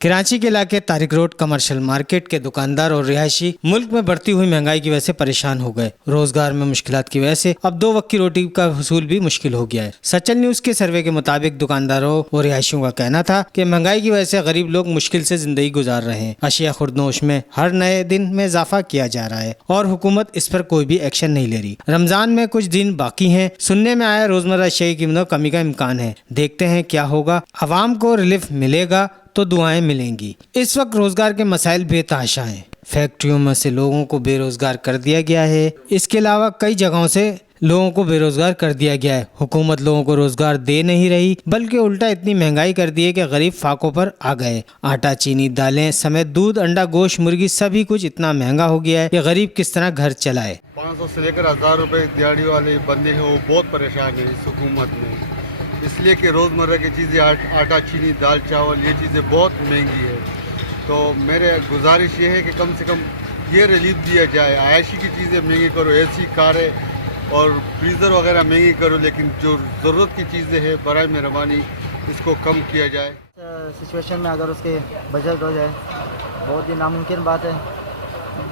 कराची के इलाके Tariq road commercial market के दुकानदार और रिहायशी मुल्क में बढ़ती हुई महंगाई की वजह से परेशान हो गए। रोजगार में मुश्किलात की वजह से अब 2 वक्त की रोटी का हुसूल भी मुश्किल हो गया है। सचल न्यूज के सर्वे के मुताबिक दुकानदारों और रिहायशियों का कहना था कि महंगाई की वजह से गरीब लोग मुश्किल से जिंदगी गुजार रहे हैं। अशिया खुर्दनोश में हर नए दिन में इजाफा किया जा रहा है और हुकूमत इस पर कोई भी एक्शन नहीं ले रही। रमजान में कुछ दिन बाकी हैं। सुनने में आया रोजमर्रा अशिया की कीमतों कमी का इम्कान है। देखते हैं क्या होगा। अवाम को रिलीफ मिलेगा तो दुआएं मिलेंगी। इस वक्त रोजगार के मसाइल बेतहाशा हैं। फैक्ट्रियों में से लोगों को बेरोजगार कर दिया गया है। इसके अलावा कई जगहों से लोगों को बेरोजगार कर दिया गया है। हुकूमत लोगों को रोजगार दे नहीं रही बल्कि उल्टा इतनी महंगाई कर दी है कि गरीब फाकों पर आ गए। आटा, चीनी, दालें समेत दूध, अंडा, गोश्त, मुर्गी सभी कुछ इतना महंगा हो गया है कि गरीब किस तरह घर चलाए। 500 से लेकर 1000 रुपए दिहाड़ी वाले बंदे हैं, वो बहुत परेशान है इस हुकूमत में, इसलिए कि रोज़मर्रा की चीज़ें आटा, चीनी, दाल, चावल ये चीज़ें बहुत महंगी है। तो मेरे गुजारिश ये है कि कम से कम ये रिलीफ दिया जाए। आयशी की चीज़ें महंगी करो, एसी कारें और फ्रीज़र वगैरह महंगी करो, लेकिन जो ज़रूरत की चीज़ें हैं बराए मेहरबानी इसको कम किया जाए। सिचुएशन में अगर उसके बजट हो जाए बहुत ही नामुमकिन बात है।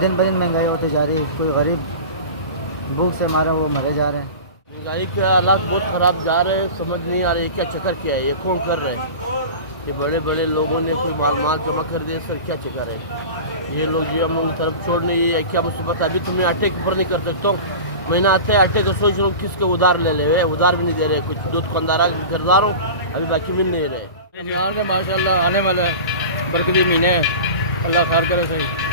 दिन ब दिन महंगाई होती जा रही है। कोई गरीब भूख से मारे वो मरे जा रहे हैं। महंगाई के हालात बहुत ख़राब जा रहे हैं। समझ नहीं आ रही है क्या चक्कर क्या है, ये कौन कर रहे हैं। ये बड़े बड़े लोगों ने कोई माल जमा कर दिया, सर क्या चक्कर है। ये लोग जो हम लोग तरफ छोड़ने ये क्या मुसीबत है। अभी तुम्हें आटे के ऊपर नहीं कर सकता हूँ। महीना आता है आटे को सोच रहा हूँ किसके उधार ले ले, उधार भी नहीं दे रहे। कुछ दूध दुकानदार खरीदार हूँ अभी बाकी मिल नहीं रहे। माशाल्लाह आने वाला बरकती महीने अल्लाह खैर करे सही।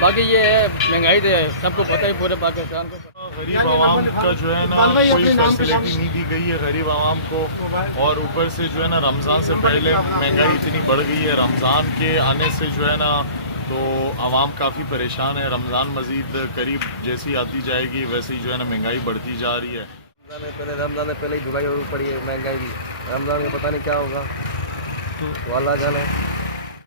बाकी ये है महंगाई तो सबको पता ही पूरे पाकिस्तान को। गरीब आवाम का जो है ना कोई फैसिलिटी नहीं दी गई है गरीब आवाम को। और ऊपर से जो है ना रमज़ान से पहले महंगाई इतनी बढ़ गई है। रमज़ान के आने से जो है ना तो आवाम काफ़ी परेशान है। रमज़ान मज़ीद करीब जैसी आती जाएगी वैसे ही जो है ना महंगाई बढ़ती जा रही है। रमज़ान से पहले ही धुलाई हो पड़ी है महंगाई भी। रमज़ान में पता नहीं क्या होगा तो अल्लाह जाने।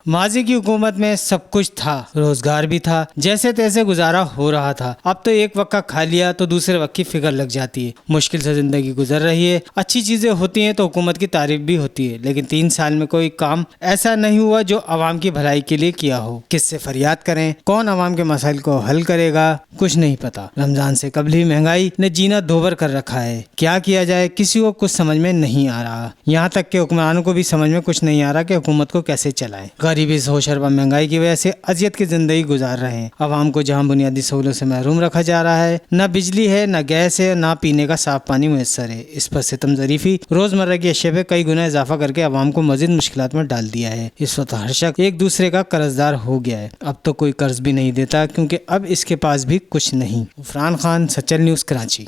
माजी की हुकूमत में सब कुछ था, रोजगार भी था, जैसे तैसे गुजारा हो रहा था। अब तो एक वक्त का खा लिया तो दूसरे वक्त की फिक्र लग जाती है। मुश्किल से जिंदगी गुजर रही है। अच्छी चीजें होती हैं तो हुकूमत की तारीफ भी होती है, लेकिन 3 साल में कोई काम ऐसा नहीं हुआ जो आवाम की भलाई के लिए किया हो। किससे फरियाद करें, कौन आवाम के मसाइल को हल करेगा, कुछ नहीं पता। रमजान से कबल ही महंगाई ने जीना दोबर कर रखा है। क्या किया जाए किसी को कुछ समझ में नहीं आ रहा। यहाँ तक के हुक्मरानों को भी समझ में कुछ नहीं आ रहा कि हुकूमत को कैसे चलाए। गरीबी हो शरबा महंगाई की वजह से अजियत की जिंदगी गुजार रहे हैं। आवाम को जहां बुनियादी सहूलत से महरूम रखा जा रहा है, न बिजली है, न गैस है, न पीने का साफ पानी मुयस्सर है। इस पर सितम ज़रीफी रोजमर्रा की अशिया पे कई गुना इजाफा करके आवाम को मजीद मुश्किलात में डाल दिया है। इस वक्त हर शख्स एक दूसरे का कर्जदार हो गया है। अब तो कोई कर्ज भी नहीं देता क्योंकि अब इसके पास भी कुछ नहीं। उफरान खान, सचल न्यूज़, कराची।